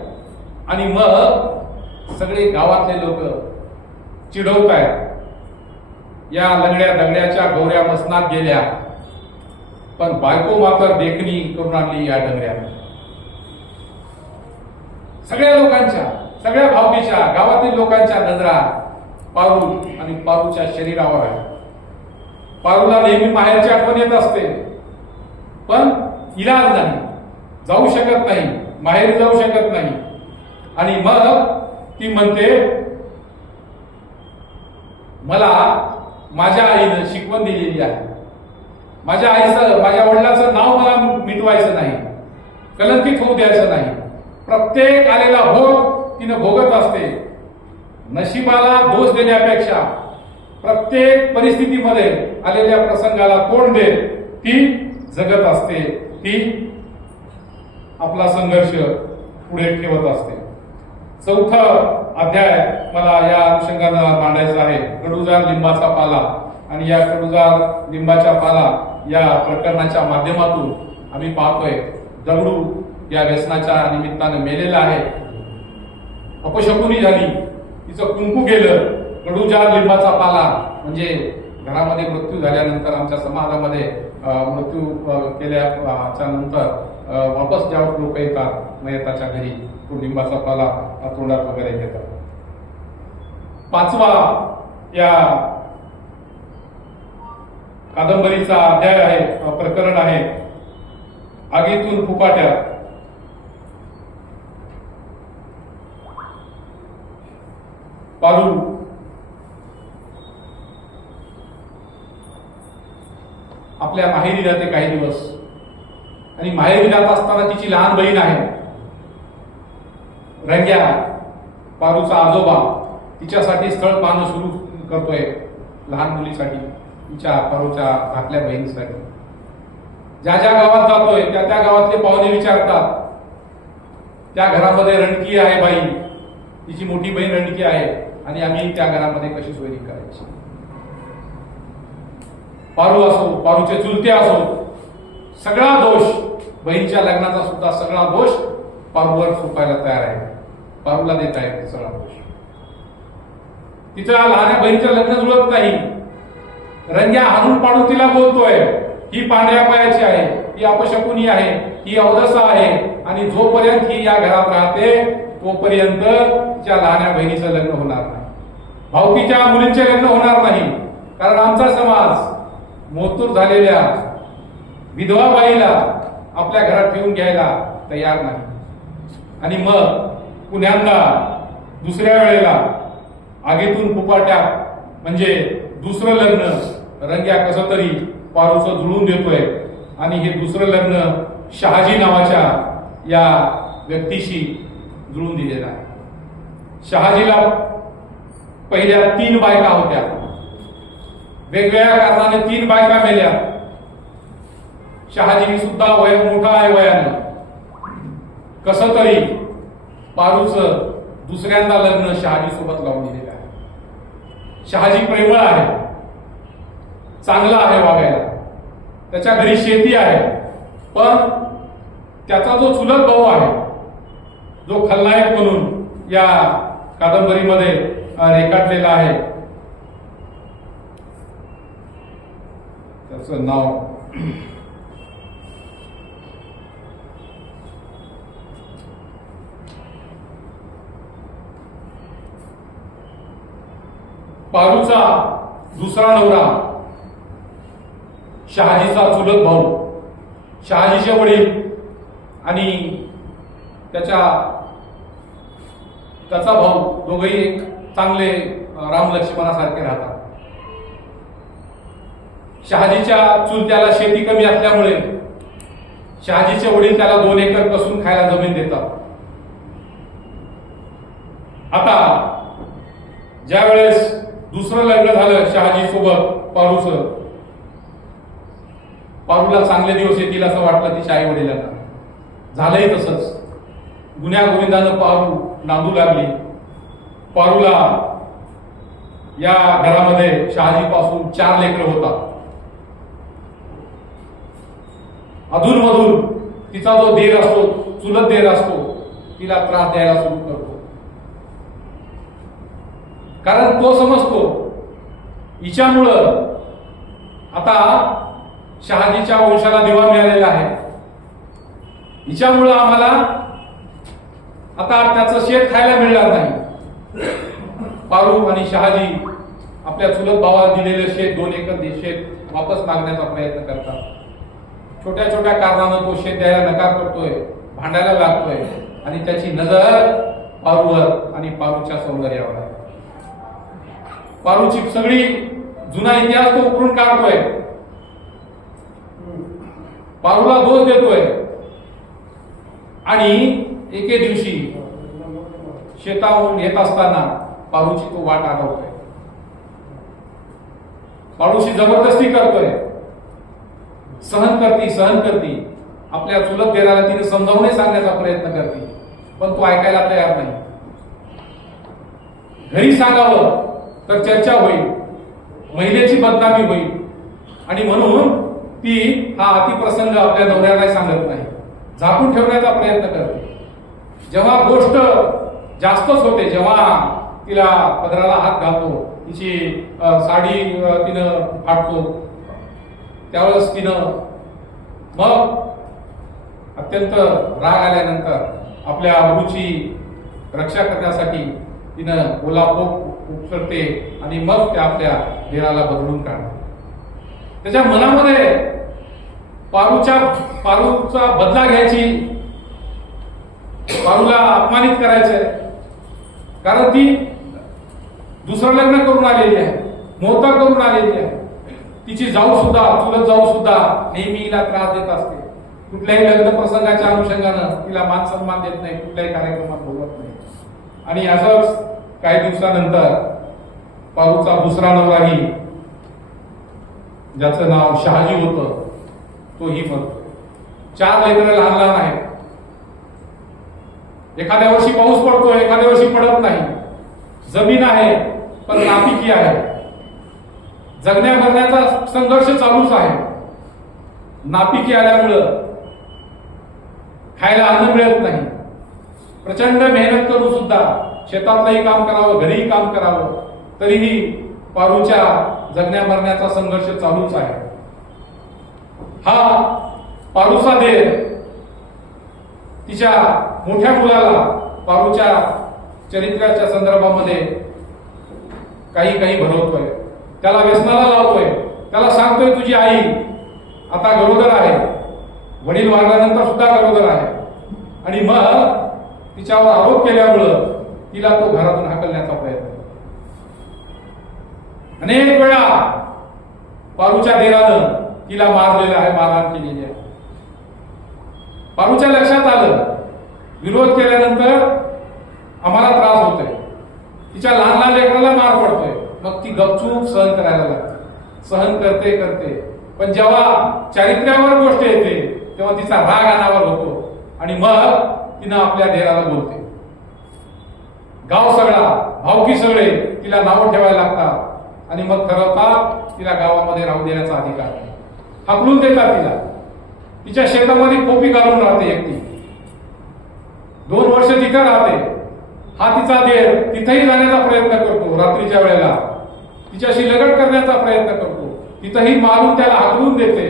आणि मग सगळे गावातले लोक चिडवत आहेत, या लंगड्या दंगड्याच्या गौऱ्या मसनात गेल्या, पण बायको मात्र देखणी करून आणली या डंगऱ्याने. सगळ्या लोकांच्या, सगळ्या भावकीच्या, गावातील लोकांच्या नजरा पारू आणि पारूच्या शरीरावर आहे. पारूला नेहमी माहेरची आठवण येत असते, पण इलाज नाही, जाऊ शकत नाही, माहेरी जाऊ शकत नाही. आणि मग ती म्हणते, मला माझ्या आईनं शिकवण दिलेली आहे, माझ्या आईचं, माझ्या वडिलांचं नाव मला मिटवायचं नाही, कलंकित होऊ द्यायचं नाही. प्रत्येक आलेला भोग तिनं भोगत असते. नशिबाला दोष देण्यापेक्षा प्रत्येक परिस्थितीमध्ये आलेल्या प्रसंगाला तोंड देत ती जगत असते, ती आपला संघर्ष पुढे ठेवत असते. 4था अध्याय मला या अनुषंगानं मांडायचा आहे, कडुजार लिंबाचा पाला. आणि या कडुजार लिंबाच्या पाला या प्रकरणाच्या माध्यमातून आम्ही पाहतोय, दगडू या व्यसनाच्या निमित्तानं मेलेला आहे, अपशकुनी झाली, तिचं कुंकू गेलं. कडुजार लिंबाचा पाला म्हणजे घरामध्ये मृत्यू झाल्यानंतर, आमच्या समाजामध्ये मृत्यू केल्याच्या नंतर वापस ज्या लोक येतात मयताच्या घरी, तो लिंबाचा पाला तोंडात वगैरे घेतात. 5वा या कादंबरीचा अध्याय आहे, प्रकरण आहे, आगीतून फुफाट्यात. पारू आपल्या माहेरी राहते काही दिवस, आणि माहेरी राहत असताना तिची लहान बहीण आहे रंग्या, पारूचा आजोबा, तिच्यासाठी स्थळ पाहणं सुरू करतोय लहान मुलीसाठी, तिच्या पारूच्या धाकल्या बहिणीसाठी. ज्या ज्या गावात जातोय त्या त्या गावातले पाहुणे विचारतात, त्या घरामध्ये रणकी आहे बाई, तिची मोठी बहीण रणकी आहे, आणि आम्ही त्या घरामध्ये कशी सोयरी करायची. पारू असो, पारूचे चुलते असो, सगळा दोष, बहीणच्या लग्नाचा सुद्धा सगळा दोष पारूवर सोपायला तयार आहे, पारूला देत आहे सगळा दोष. तिच्या लहान बहिणीचं लग्न जुळत नाही. रंग्या हाणून पाडून तिला बोलतोय, ही पांढऱ्या पायाची आहे, ही अपशकुनी आहे, ही अवदसा आहे, आणि जोपर्यंत ही या घरात राहते तोपर्यंत तिच्या लहान बहिणीचं लग्न होणार नाही, भाऊकीच्या मुलींचे लग्न होणार नाही. कारण आमचा समाज मोतूर झालेल्या विधवा बाईला आपल्या घरात ठेवून घ्यायला तयार नाही. आणि मग पुन्यांदा दुसऱ्या वेळेला आगीतून फुफाट्यात म्हणजे दुसरं लग्न रंग्या कसं तरी पारूचं जुळून देतोय. आणि हे दुसरं लग्न शहाजी नावाच्या या व्यक्तीशी जुळून दिलेलं आहे. शहाजीला पहिल्या 3 बायका होत्या, वेगवेगळ्या कारणाने 3 बायका मेल्या. शहाजी सुद्धा मोठा आहे वयानं, कसं तरी पारूचं दुसऱ्यांदा लग्न शहाजी सोबत लावून दिलेलं आहे. शहाजी प्रेमळ आहे, चांगला आहे वागायला, त्याच्या घरी शेती आहे, पण त्याचा जो चुलत भाऊ आहे, जो खलनायक म्हणून या कादंबरीमध्ये रेखाटलेला आहे, त्याचं नाव पारूचा दुसरा नवरा, शहाजीचा चुलत भाऊ, शहाजीचे वडील आणि त्याचा भाऊ दोघेही एक चांगले राम लक्ष्मणासारखे राहतात. शहाजीच्या चुलत्याला शेती कमी असल्यामुळे शहाजीचे वडील त्याला 2 एकर कसून खायला जमीन देतात. आता ज्या वेळेस दुसरं लग्न झालं शहाजी सोबत पारूचं, पारूला चांगले दिवस येतील असं वाटलं तिच्या आई वडिलांना. झालंय तसंच. गुन्ह्या गोविंदानं पारू नांदू लागली. पारूला या घरामध्ये शहाजीपासून 4 लेकरं होतात. अधूनमधून तिचा जो देर असतो, चुलत देर असतो, तिला त्रास द्यायला सुरू करतो. कारण तो समजतो हिच्यामुळं आता शहाजीच्या वंशाला दिवा मिळालेला आहे, हिच्यामुळं आम्हाला आता त्याचं शेत खायला मिळणार नाही. पारू आणि शहाजी आपल्या चुलत भावाला दिलेलं शेत 2 एकर शेत वापस मागण्याचा प्रयत्न करतात. छोट्या छोट्या कारणानं तो शेत द्यायला नकार करतोय, भांडायला लागतोय आणि त्याची नजर पारूवर आणि पारूच्या सौंदर्यावर आहे. पारूची सगळी जुना इतिहास तो उकरून काढतोय, पारूला दोष देतोय आणि एके दिवशी शेतावरून येत असताना पारूची तो वाट अडवतोय. पारूशी जबरदस्ती करतोय, सहन करती. आपल्या चुलत देराला तिने समजावून सांगण्याचा प्रयत्न करते, पण तो ऐकायला तयार नाही. घरी सांगावं तर चर्चा होईल, महिलेची बदनामी होईल आणि म्हणून ती हा अतिप्रसंग आपल्या नवऱ्याला सांगत नाही, झाकून ठेवण्याचा प्रयत्न करते. जेव्हा गोष्ट जास्तच होते, जेव्हा तिला पदराला हात घालतो, तिची साडी तिनं फाटतो, त्यावेळेस तिनं मग अत्यंत राग आल्यानंतर आपल्या अबरूची रक्षा करण्यासाठी तिनं ओलापोक उपसरते आणि मग त्या आपल्या देराला बदलून काढते. त्याच्या मनामध्ये पारूचा बदला घ्यायची, पारूला अपमानित करायचंय, कारण ती दुसरं लग्न करून आलेली आहे, मोहता करून आलेली आहे. तिची जाऊ सुद्धा, चुलत जाऊ सुद्धा नेहमी हिला त्रास देत असते. कुठल्याही लग्न प्रसंगाच्या अनुषंगानं तिला मान सन्मान देत नाही, कुठल्याही कार्यक्रमात बोलत नाही. आणि असंच काही दिवसानंतर पारूचा दुसरा नवराही, ज्याचं नाव शहाजी होतं, तोही मरतो. 4 लेकरं लहान लहान आहेत. एखाद्या वर्षी पाऊस पडतो, एखाद्या वर्षी पडत नाही. जमीन आहे पण नापिकी आहे. जगण्या मरण्याचा संघर्ष चालूच आहे. नापिकी आल्यामुळं खायला अन्न मिळत नाही. प्रचंड मेहनत करून सुद्धा शेतातलंही काम करावं, घरीही काम करावं, तरीही पारूच्या जगण्या मरण्याचा संघर्ष चालूच आहे. हा पारूचा देर तिच्या मोठ्या मुलाला पारूच्या चरित्राच्या संदर्भामध्ये काही भरवतोय, त्याला व्यसनाला लावतोय, त्याला सांगतोय तुझी आई आता गरोदर आहे, वडील वारल्यानंतर सुद्धा गरोदर आहे. आणि मग तिच्यावर आरोप केल्यामुळं तिला तो घरातून हाकलण्याचा प्रयत्न. अनेक वेळा पारूच्या देरानं तिला मारलेलं आहे, मारहाण केलेली आहे. पारूच्या लक्षात आलं, विरोध केल्यानंतर आम्हाला त्रास होतोय, तिच्या लहान लहान लेकराला मार पडतोय. मग ती गपचूप सहन करायला लागते, सहन करते. पण जेव्हा चारित्र्यावर गोष्ट येते तेव्हा तिचा राग अनावर होतो आणि मग तिनं आपल्या देराला बोलते. गाव सगळा, भावकी सगळे तिला नाव ठेवायला लागतात आणि मग ठरवतात तिला गावामध्ये राहू देण्याचा अधिकार आहे. हाकलून देतात तिला. तिच्या शेतामध्ये कोपी घालून राहते एकटी. 2 वर्ष तिथे राहते. हा तिचा देर तिथेही जाण्याचा प्रयत्न करतो. रात्रीच्या वेळेला तिच्याशी लगट करण्याचा प्रयत्न करतो. तिथेही मारून त्याला हाकलून देते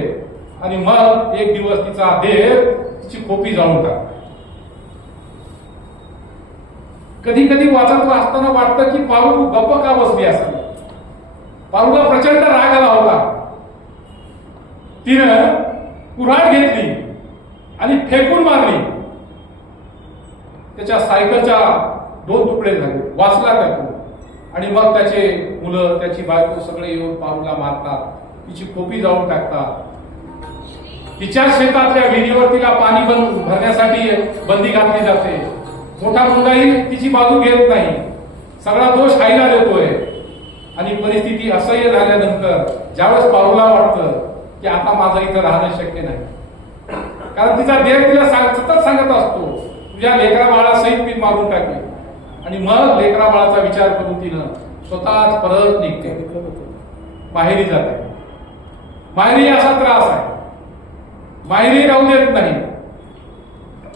आणि मग एक दिवस तिचा देर तिची खोपी जाळून टाकते. कधी कधी वाचत असताना वाटतं की पारू गप्प का बसली असावी. पारूला प्रचंड राग आला होता. तिनं कुऱ्हाड घेतली आणि फेकून मारली. त्याच्या सायकलच्या 2 तुकडे झाले. वाचला त्यातून. आणि मग त्याचे मुलं, त्याची बायको सगळे येऊन पारूला मारतात. तिची खोपी जाळून टाकतात. तिच्या शेतातल्या विहिरीवर तिला पाणी भरण्यासाठी बंदी घातली जाते. मोठा मुलगाही तिची बाजू घेत नाही. सगळा दोष आईला देतोय. आणि परिस्थिती असह्य झाल्यानंतर ज्यावेळेस पारूला वाटतं की आता माझं इथं राहणं शक्य नाही, कारण तिचा देव तिला सतत सांगत असतो तुझ्या लेकरा बाळा सहित मी मारून टाकेल. आणि मग लेकरा बाळाचा विचार करून तिनं स्वतःच परत निघते, माहेरी जाते. माहेरी असा त्रास आहे. माहेरी राहू देत नाही.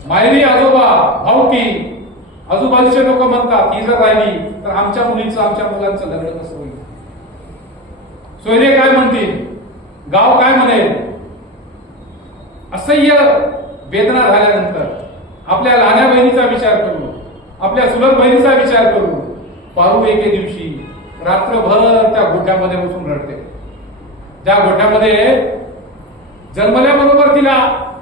माहेरी आजोबा, भाऊकी, आजूबाजूचे लोक म्हणतात ही जर राहिली तर आमच्या मुलीचं, आमच्या मुलांचं लग्न कसं होईल. सोयरे काय म्हणतील, गाव काय म्हणेल. असह्य वेदना झाल्यानंतर आपल्या लहान्या बहिणीचा विचार करू, आपल्या चुलत बहिणीचा विचार करू, पारू एके दिवशी रात्रभर त्या गोठ्यामध्ये बसून रडते. ज्या गोठ्यामध्ये जन्मल्याबरोबर तिला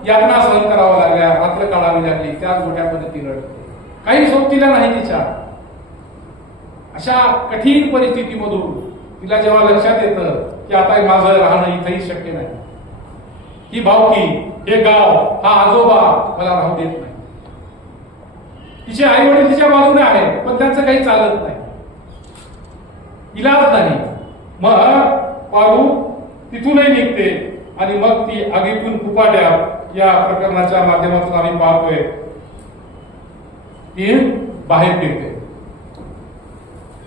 यातना सहन करावा लागल्या, रात्र काढावी लागली, त्याच गोठ्यामध्ये ती रडते. काही सोबतीला नाही तिच्या. अशा कठीण परिस्थितीमधून तिला जेव्हा लक्षात येतं की आता माझं राहणं इथेही शक्य नाही, ही भावकी, हे गाव, हा आजोबा मला राहू देत नाही. तिचे आई वडील तिच्या बाजूने आहेत पण त्यांचं काही चालत नाही, इलाज नाही. मग पारू तिथूनही निघते आणि मग ती आगीतून फुपाट्या या प्रकरणाच्या माध्यमातून आम्ही पाहतोय ती बाहेर निघते.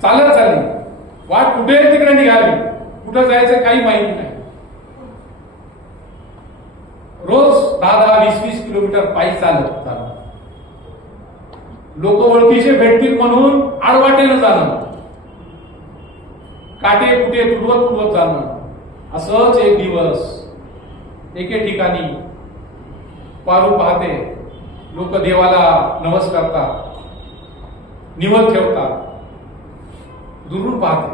चालत चालली. वाट कुठे तिकडे निघाली, कुठं जायचं काही माहिती नाही. रोज 10-20 किलोमीटर पायी चालत चालत. लोक ओळखीचे भेटतील म्हणून आडवाटेनं जाणं, काटे कुठे तुडवत जाणं. असंच एक दिवस एके ठिकाणी पारू पाहते लोक देवाला नमस्कार करतात, निवत ठेवतात. दुरून पाहते